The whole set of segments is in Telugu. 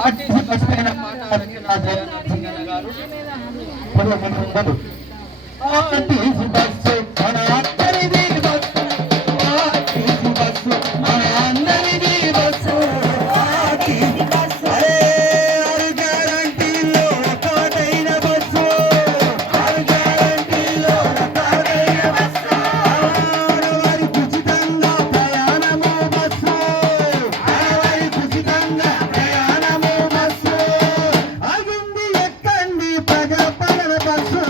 ఆర్టీసీ బస్ పైన మాట్లాడాలని రాజయ్య గారు ఆర్టీసీ బస్సు మన అందరిది బస్సు, ఆర్టీసీ బస్సు మన అందరిది బస్సు, ఆర్టీసీ బస్సు ఆరు గ్యారంటీలో ఒకటైన బస్సు, ఆరు గ్యారంటీలో ఒకటైన బస్సు, ఆడవారికి ఉచితంగా ప్రయాణము బస్సు, ఆడవారికి ఉచితంగా ప్రయాణము బస్సు, ఆగింది ఎక్కండి ప్రజాపాలన బస్సు,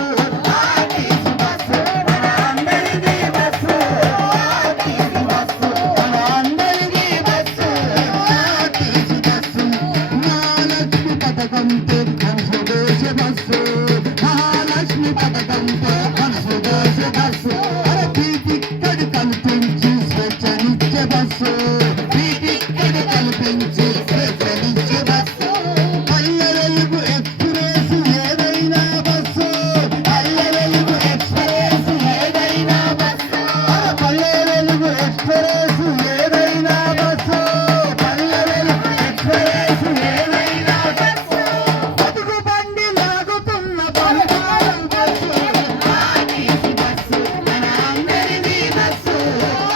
మహాలక్ష్మి పథకంతో మనసుదేశ బస్సు, టికెట్ కల్పించి స్వేచ్ఛనిచ్చే బస్సు, టికెట్ కల్పించి స్వేచ్ఛనిచ్చే బస్సు, పల్లె వెలుగు ఎక్స్ప్రెస్ ఏదైనా బస్సు, పల్లె వెలుగు ఎక్స్ప్రెస్ ఏదైనా బస్సు, పల్లె వెలుగు ఎక్స్ప్రెస్ ఏదైనా బస్సు, పల్లె వెలుగు ఎక్స్ప్రెస్ ఏదైనా బస్సు, బతుకు బండి లాగుతున్న పరకాలం బస్సు, ఆర్టీసీ బస్సు మన అందరిది బస్సు,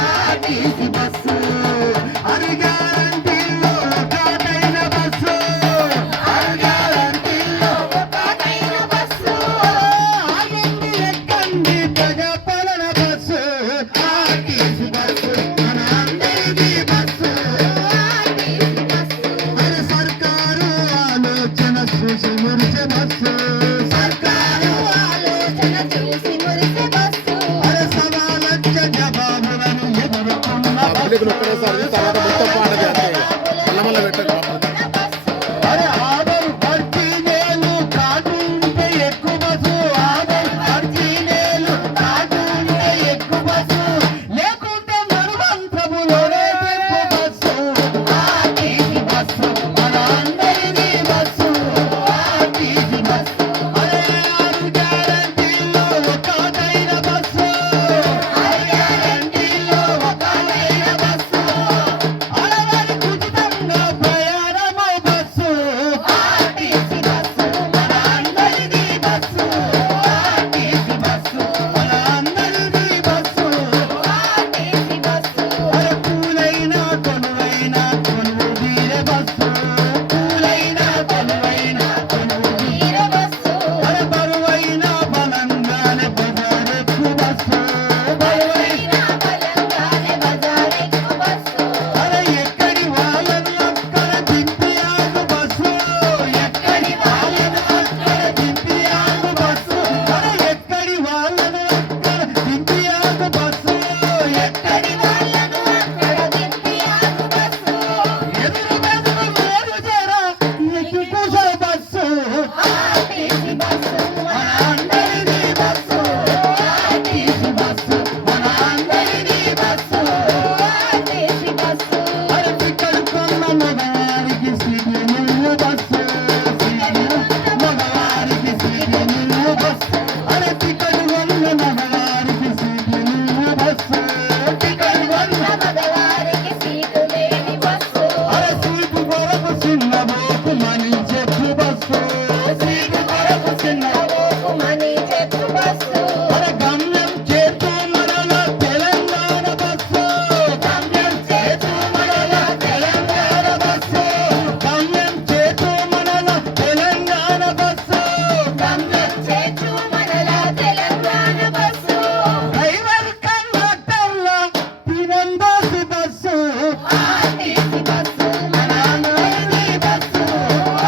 ఆర్టీసీ బస్సు ఆరు గ్యారంటీల్లో ఒకటైన బస్సు, ఆరు గ్యారంటీల్లో ఒకటైన బస్సు, ఆగండి ఎక్కండి ప్రజాపాలన బస్సు, ఆర్టీసీ బస్సు మన అందరిది బస్సు, ఆర్టీసీ బస్సు మన సర్కారు ఆలోచన చూసి మురిసే బస్సు, సర్కారు ఆలోచన చూసి మురిసే బస్సు, సవాలచ్చ జవాబులను ఎదుర్కొన్న పబ్లిక్ ఒక్కడేసారి తర్వాత మొత్తం పాట చేస్తాయి మళ్ళీ పెట్టండి. ఆదరు పర్చీనేలు కాకుంటే ఎక్కువ బస్సు, ఆదరు పర్చీనేలు కాకుంటే ఎక్కువ బస్సు, లేకుంటే నడుమంత్రములోనే ఎక్కువ బస్సు, ఆర్టీసీ బస్సు మన అందరిది బస్సు, ఆర్టీసీ బస్సు ఆరు గ్యారంటీల్లో ఒకటైన బస్సు, ఆరు గ్యారంటీల్లో ఒకటైన బస్సు, ఆడవారికి ఉచితంగా ప్రయాణము బస్సు, ఆర్టీసీ బస్సు మన అందరిది బస్సు, ఆర్టీసీ బస్సు మన అందరిది బస్సు, ఆర్టీసీ బస్సు పూలైనా కొనువైనా కొనువు తీరే బస్సు, పూలైనా కొనువైనా కొనువు తీరే బస్సు, బరువైనా బలంగానే బజారెక్కు బస్సు, బరువైనా బలంగానే బజారెక్కు బస్సు, ఎక్కడి వాళ్ళను అక్కడ దింపి ఆగు బస్సు, ఎక్కడి వాళ్ళను అక్కడ దింపి ఆగు బస్సు, ఎక్కడి వాళ్ళను అక్కడ దింపి ఆగు బస్సు, ఎక్కడి వాళ్ళను అక్కడ దింపి ఆగు బస్సు, ఎదురు బెదురు మోరు జరా ఎక్కుకూసో బస్సు, ఆర్టీసీ బస్సు మన అందరిది బస్సు, ఆర్టీసీ బస్సు మన అందరిది బస్సు, ఆర్టీసీ బస్సు టికెట్ కొన్న మగవారికి సీట్లు నిల్లు బస్సు, మగవారికి సీట్లు నిల్లు బస్సు, టికెట్ కొన్న మగవారికి సీట్లు నిల్లు బస్సు, టికెట్ కొన్న మగవారికి సీటు లేని బస్సు, సీటు కొరకు చిన్నబోకు మనీ చెప్పు బస్సు, సీటు కొరకు చిన్నబోకు మనీ చెప్పు బస్సు, గమ్యం చేతు మనల తెలంగాణ బస్సు, గమ్యం చేతు మనల తెలంగాణ బస్సు, గమ్యం చేతు మనల తెలంగాణ బస్సు, గమ్యం చేతు మనల తెలంగాణ బస్సు, డ్రైవర్ కండక్టర్ల తినందోసి బస్సు, ఆర్టీసీ బస్సు మన అందరిది బస్సు,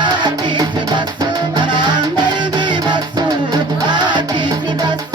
ఆర్టీసీ బస్సు మన అందరిది బస్సు, ఆర్టీసీ బస్సు